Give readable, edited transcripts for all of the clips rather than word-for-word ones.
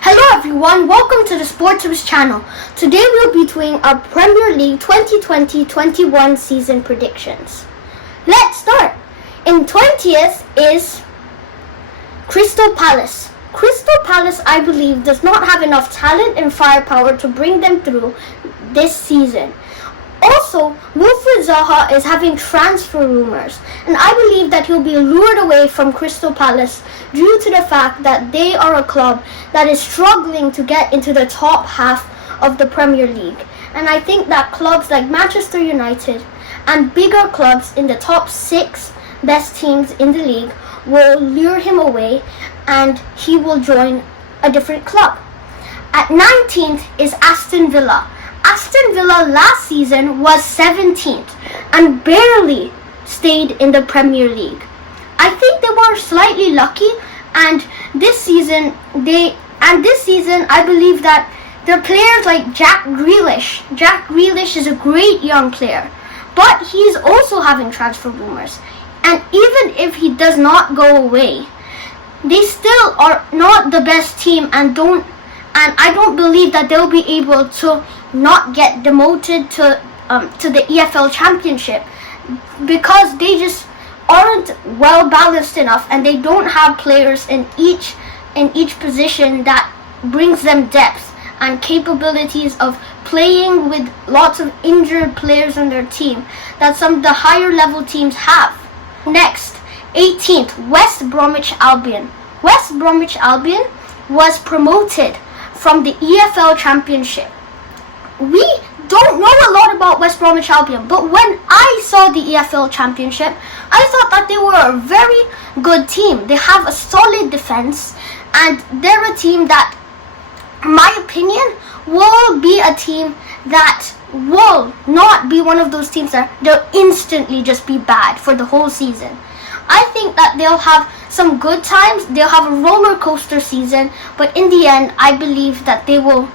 Hello everyone, welcome to the Sportsers channel. Today we'll be doing our Premier League 2020-21 season predictions. Let's start. In 20th is Crystal Palace. Crystal Palace, I believe, does not have enough talent and firepower to bring them through this season. Also, Wilfried Zaha is having transfer rumours, and I believe that he'll be lured away from Crystal Palace due to the fact that they are a club that is struggling to get into the top half of the Premier League. And I think that clubs like Manchester United and bigger clubs in the top 6 best teams in the league will lure him away and he will join a different club. At 19th is Aston Villa. Aston Villa last season was 17th and barely stayed in the Premier League. I think they were slightly lucky, and this season I believe that their players like Jack Grealish is a great young player, but he's also having transfer rumours. And even if he does not go away, they still are not the best team, and I don't believe that they'll be able to not get demoted to the EPL Championship, because they just aren't well balanced enough, and they don't have players in each position that brings them depth and capabilities of playing with lots of injured players on their team that some of the higher level teams have. Next, 18th, West Bromwich Albion. West Bromwich Albion was promoted from the EPL Championship. We don't know a lot about West Bromwich Albion, but when I saw the EPL Championship, I thought that they were a very good team. They have a solid defense, and they're a team that, in my opinion, will be a team that will not be one of those teams that they'll instantly just be bad for the whole season. I think that they'll have some good times, they'll have a roller coaster season, but in the end, I believe that they will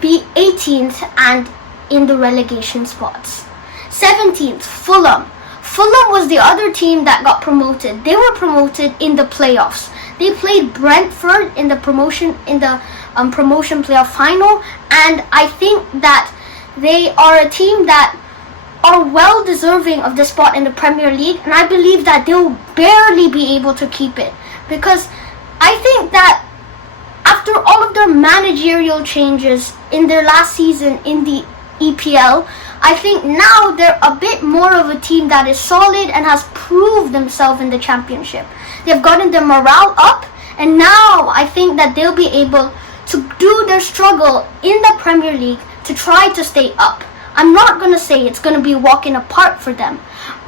be 18th and in the relegation spots. 17th, Fulham. Fulham was the other team that got promoted. They were promoted in the playoffs. They played Brentford in the promotion playoff final, and I think that they are a team that are well deserving of the spot in the Premier League, and I believe that they'll barely be able to keep it, because I think that after all of their managerial changes in their last season in the EPL, I think now they're a bit more of a team that is solid and has proved themselves in the Championship. They've gotten their morale up, and now I think that they'll be able to do their struggle in the Premier League to try to stay up. I'm not going to say it's going to be a walk in the park for them,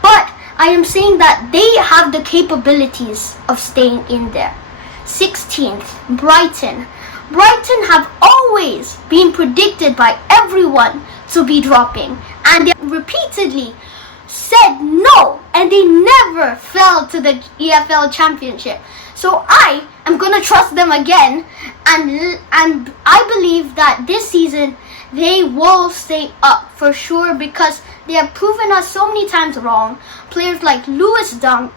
but I am saying that they have the capabilities of staying in there. 16th, Brighton. Brighton have always been predicted by everyone to be dropping, and they repeatedly said no, and they never fell to the EPL Championship. So I am going to trust them again, and I believe that this season they will stay up for sure, because they have proven us so many times wrong. Players like Lewis Dunk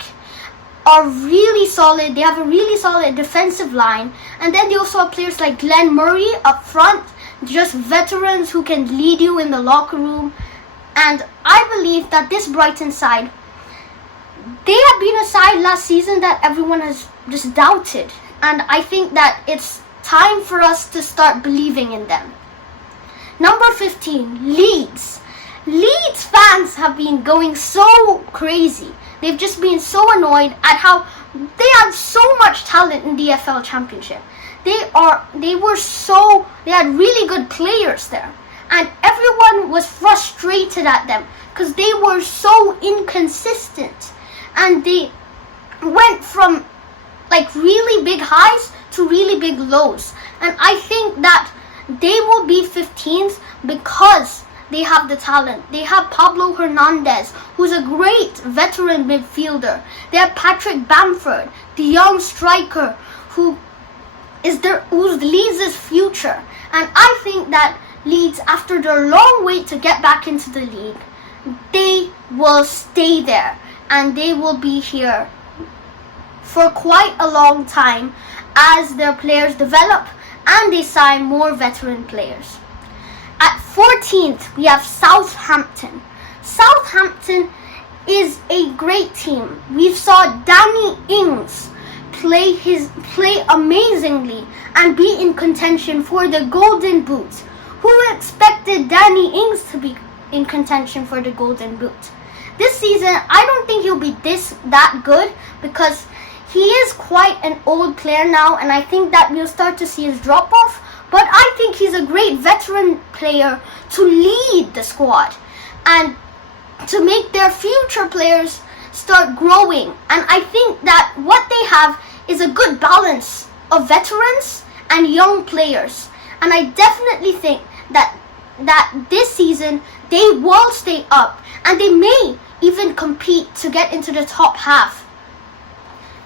are really solid. They have a really solid defensive line, and then they also have players like Glenn Murray up front, just veterans who can lead you in the locker room. And I believe that this Brighton side, they have been a side last season that everyone has just doubted, and I think that it's time for us to start believing in them. Number 15, Leeds. Leeds fans have been going so crazy. They've just been so annoyed at how they had so much talent in the EPL Championship. They had really good players there, and everyone was frustrated at them because they were so inconsistent, and they went from like really big highs to really big lows. And I think that they will be 15th because they have the talent. They have Pablo Hernandez, who's a great veteran midfielder. They have Patrick Bamford, the young striker who Leeds' future. And I think that Leeds, after their long wait to get back into the league, they will stay there, and they will be here for quite a long time as their players develop and they sign more veteran players. At 14th, we have Southampton. Southampton is a great team. We saw Danny Ings play amazingly and be in contention for the Golden Boot. Who expected Danny Ings to be in contention for the Golden Boot? This season, I don't think he'll be that good because he is quite an old player now, and I think that we'll start to see his drop off. But I think he's a great veteran player to lead the squad and to make their future players start growing. And I think that what they have is a good balance of veterans and young players. And I definitely think that this season they will stay up and they may even compete to get into the top half.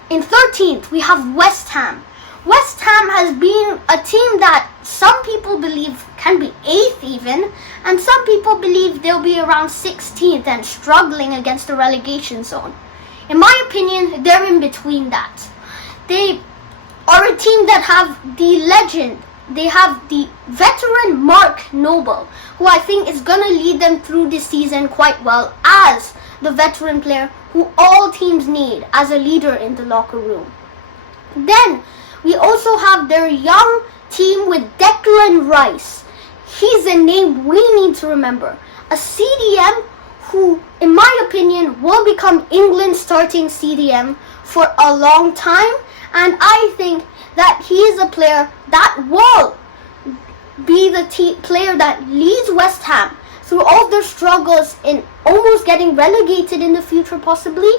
In 13th, we have West Ham. West Ham has been a team that some people believe can be 8th even, and some people believe they'll be around 16th and struggling against the relegation zone. In my opinion, they're in between that. They are a team that have the legend. They have the veteran Mark Noble, who I think is going to lead them through this season quite well as the veteran player who all teams need as a leader in the locker room. Then we also have their young team with Declan Rice. He's a name we need to remember. A CDM who, in my opinion, will become England's starting CDM for a long time. And I think that he is a player that will be the player that leads West Ham through all their struggles in almost getting relegated in the future possibly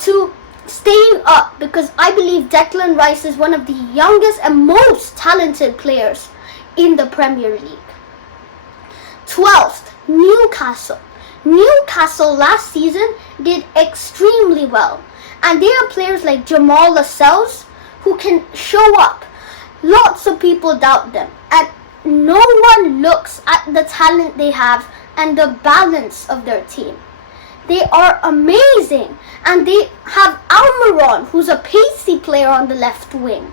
to staying up, because I believe Declan Rice is one of the youngest and most talented players in the Premier League. 12th, Newcastle. Newcastle last season did extremely well, and they have players like Jamal Lascelles who can show up. Lots of people doubt them, and no one looks at the talent they have and the balance of their team. They are amazing, and they have Almiron, who's a pacey player on the left wing.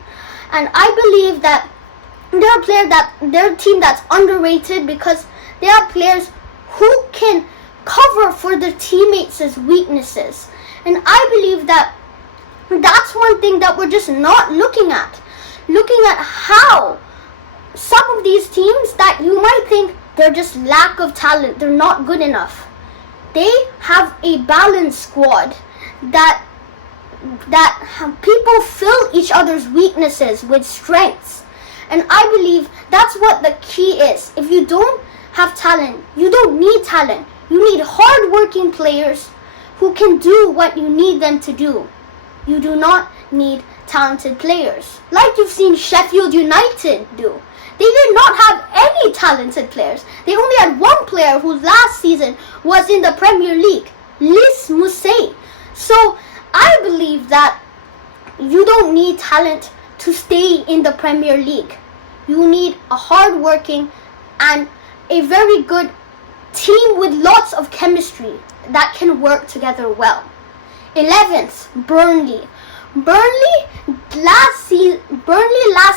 And I believe that they're a team that's underrated because they are players who can cover for their teammates' weaknesses. And I believe that that's one thing that we're just not looking at. Looking at how some of these teams that you might think they're just lack of talent, they're not good enough. They have a balanced squad that people fill each other's weaknesses with strengths. And I believe that's what the key is. If you don't have talent, you don't need talent. You need hard-working players who can do what you need them to do. You do not need talented players, like you've seen Sheffield United do. They did not have any talented players. They only had one player who last season was in the Premier League, Lys Mousset. So I believe that you don't need talent to stay in the Premier League. You need a hard-working and a very good team with lots of chemistry that can work together well. 11th, Burnley. Burnley last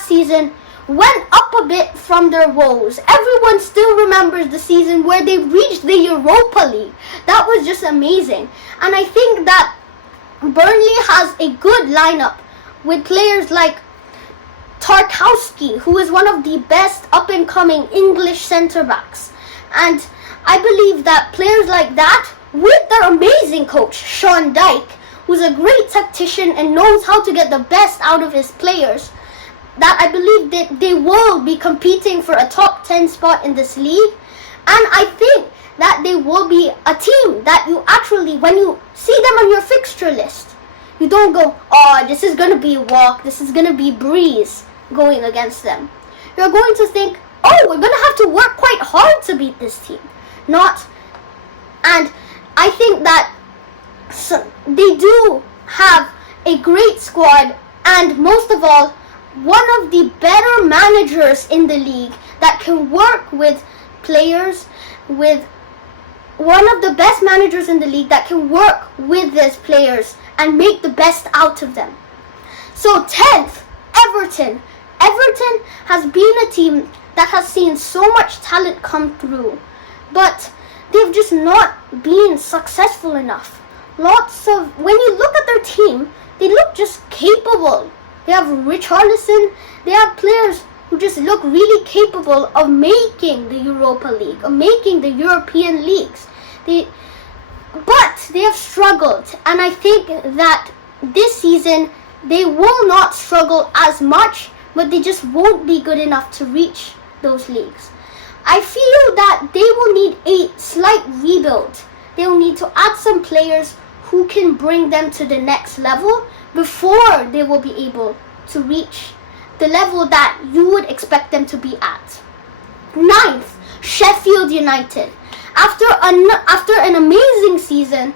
season went up a bit from their woes. Everyone still remembers the season where they reached the Europa League. That was just amazing. And I think that Burnley has a good lineup with players like Tarkowski, who is one of the best up-and-coming English centre-backs. And I believe that players like that, with their amazing coach, Sean Dyche, who's a great tactician and knows how to get the best out of his players, that I believe that they will be competing for a top 10 spot in this league. And I think that they will be a team that you actually, when you see them on your fixture list, you don't go, oh, this is going to be a walk, this is going to be breeze going against them. You're going to think, oh, we're going to have to work quite hard to beat this team. And I think that they do have a great squad, and most of all, one of the better managers in the league that can work with players, with one of the best managers in the league that can work with these players and make the best out of them. So 10th, Everton. Everton has been a team that has seen so much talent come through, but they've just not been successful enough. When you look at their team, they look just capable. They have Richarlison, they have players who just look really capable of making the Europa League, of making the European leagues. But they have struggled, and I think that this season they will not struggle as much, but they just won't be good enough to reach those leagues. I feel that they will need a slight rebuild. They will need to add some players who can bring them to the next level before they will be able to reach the level that you would expect them to be at. Ninth, Sheffield United. After an amazing season,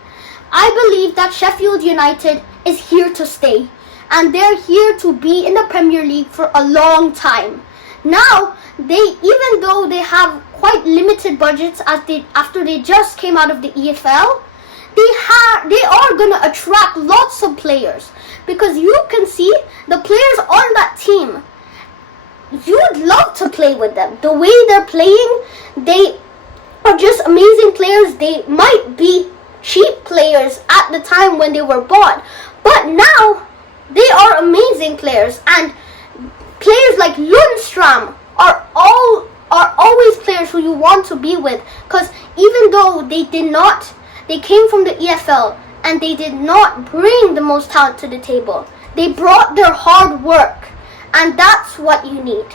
I believe that Sheffield United is here to stay, and they're here to be in the Premier League for a long time. Now, even though they have quite limited budgets after they just came out of the EPL, they are going to attract lots of players, because you can see the players on that team. You'd love to play with them. The way they're playing, they are just amazing players. They might be cheap players at the time when they were bought, but now they are amazing players, and players like Lundstram are always players who you want to be with, because even though they came from the EFL and they did not bring the most talent to the table, they brought their hard work, and that's what you need.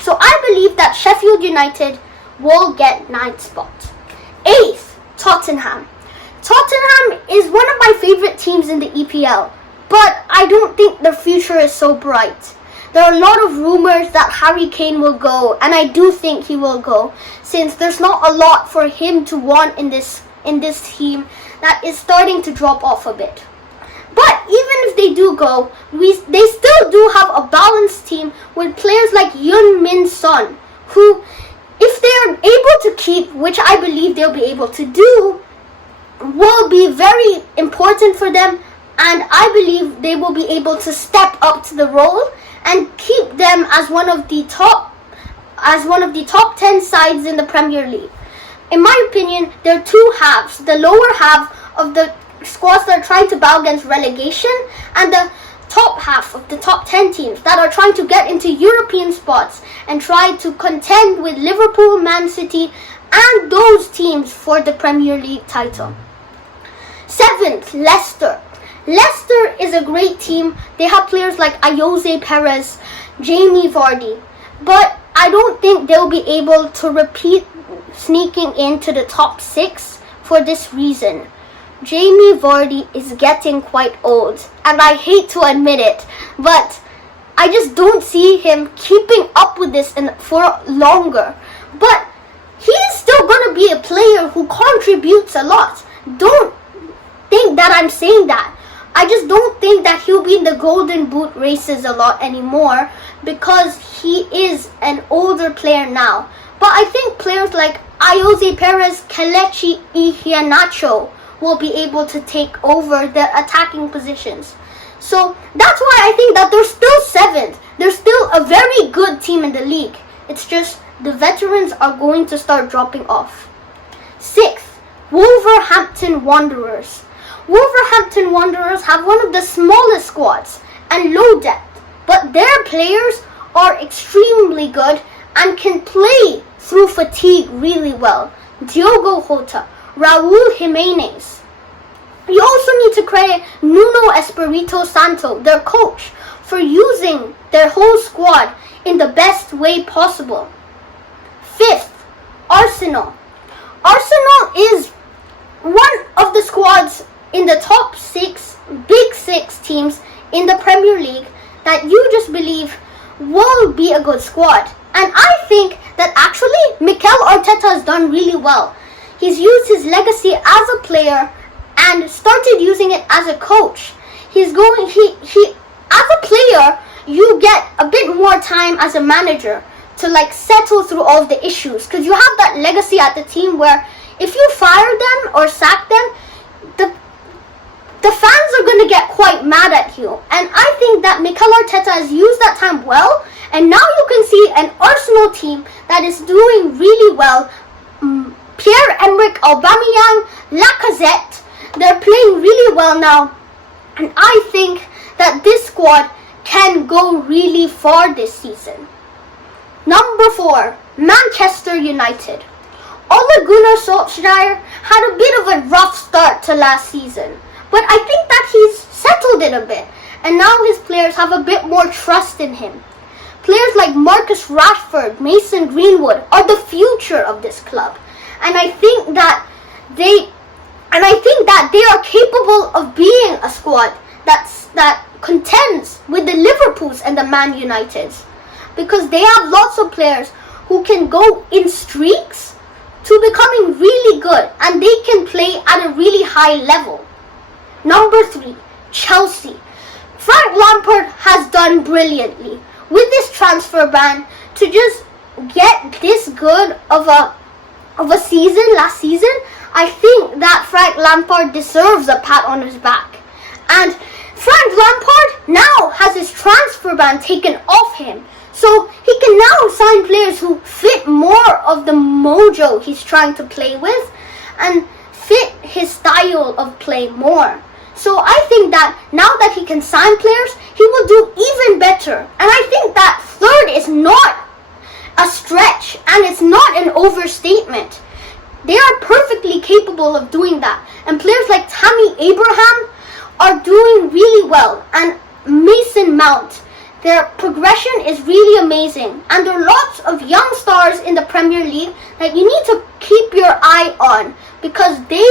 So I believe that Sheffield United will get 9th spot. 8th, Tottenham. Tottenham is one of my favorite teams in the EPL, but I don't think their future is so bright. There are a lot of rumors that Harry Kane will go, and I do think he will go, since there's not a lot for him to want in this team that is starting to drop off a bit. But even if they do go, they still do have a balanced team with players like Heung-min Son, who, if they are able to keep, which I believe they'll be able to do, will be very important for them, and I believe they will be able to step up to the role and keep them as one of the top 10 sides in the Premier League. In my opinion, there are two halves: the lower half of the squads that are trying to battle against relegation, and the top half of the top 10 teams that are trying to get into European spots and try to contend with Liverpool, Man City, and those teams for the Premier League title. 7th, Leicester. Leicester is a great team. They have players like Ayoze Perez, Jamie Vardy, but I don't think they'll be able to repeat sneaking into the top 6 for this reason. Jamie Vardy is getting quite old, and I hate to admit it, but I just don't see him keeping up with this for longer. But he is still going to be a player who contributes a lot. Don't think that I'm saying that. I just don't think that he'll be in the Golden Boot races a lot anymore, because he is an older player now. But I think players like Ayoze Perez, Kelechi Iheanacho will be able to take over the attacking positions. So that's why I think that they're still 7th. They're still a very good team in the league. It's just the veterans are going to start dropping off. 6th, Wolverhampton Wanderers. Wolverhampton Wanderers have one of the smallest squads and low depth, but their players are extremely good and can play through fatigue really well. Diogo Jota, Raul Jimenez. You also need to credit Nuno Espirito Santo, their coach, for using their whole squad in the best way possible. 5th, Arsenal. Arsenal is one of the squads in the top 6, big 6 teams in the Premier League that you just believe will be a good squad. And I think that actually Mikel Arteta has done really well. He's used his legacy as a player and started using it as a coach. As a player, you get a bit more time as a manager to settle through all of the issues, because you have that legacy at the team where if you fire them or sack them, the fans are going to get quite mad at you. And I think that Mikel Arteta has used that time well, And now you can see an Arsenal team that is doing really well. Pierre-Emerick Aubameyang, Lacazette, they're playing really well now. And I think that this squad can go really far this season. Number 4, Manchester United. Ole Gunnar Solskjaer had a bit of a rough start to last season, but I think that he's settled it a bit, and now his players have a bit more trust in him. Players like Marcus Rashford, Mason Greenwood are the future of this club, and I think that they are capable of being a squad that contends with the Liverpools and the Man Uniteds, because they have lots of players who can go in streaks to becoming really good, and they can play at a really high level. Number 3, Chelsea. Frank Lampard has done brilliantly with this transfer ban to just get this good of a season last season. I think that Frank Lampard deserves a pat on his back. And Frank Lampard now has his transfer ban taken off him, so he can now sign players who fit more of the mojo he's trying to play with and fit his style of play more. So I think that now that he can sign players, he will do even better. And I think that 3rd is not a stretch and it's not an overstatement. They are perfectly capable of doing that. And players like Tammy Abraham are doing really well. And Mason Mount, their progression is really amazing. And there are lots of young stars in the Premier League that you need to keep your eye on, because they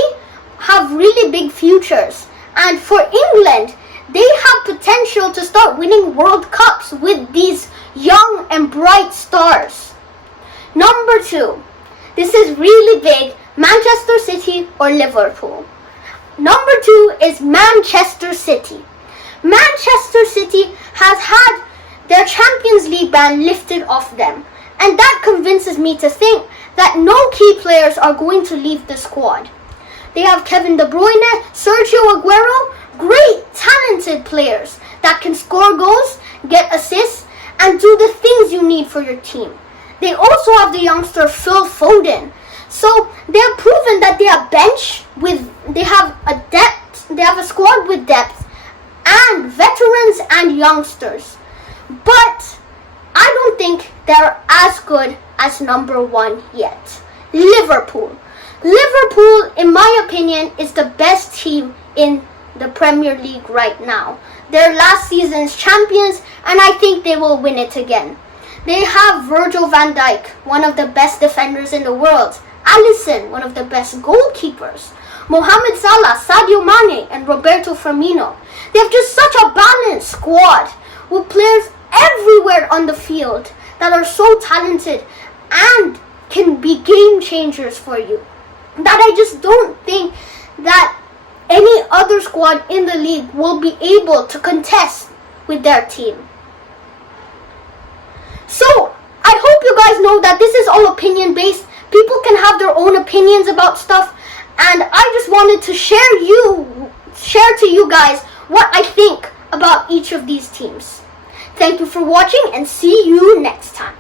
have really big futures. And for England, they have potential to start winning World Cups with these young and bright stars. Number 2, this is really big, Manchester City or Liverpool. Number 2 is Manchester City. Manchester City has had their Champions League ban lifted off them, and that convinces me to think that no key players are going to leave the squad. They have Kevin De Bruyne, Sergio Aguero, great talented players that can score goals, get assists, and do the things you need for your team. They also have the youngster Phil Foden. So they have proven that they have a squad with depth and veterans and youngsters. But I don't think they're as good as number 1 yet. Liverpool. Liverpool, in my opinion, is the best team in the Premier League right now. They're last season's champions, and I think they will win it again. They have Virgil van Dijk, one of the best defenders in the world. Alisson, one of the best goalkeepers. Mohamed Salah, Sadio Mane, and Roberto Firmino. They have just such a balanced squad with players everywhere on the field that are so talented and can be game changers for you, that I just don't think that any other squad in the league will be able to contest with their team. So I hope you guys know that this is all opinion based. People can have their own opinions about stuff, and I just wanted to share to you guys what I think about each of these teams. Thank you for watching, and see you next time.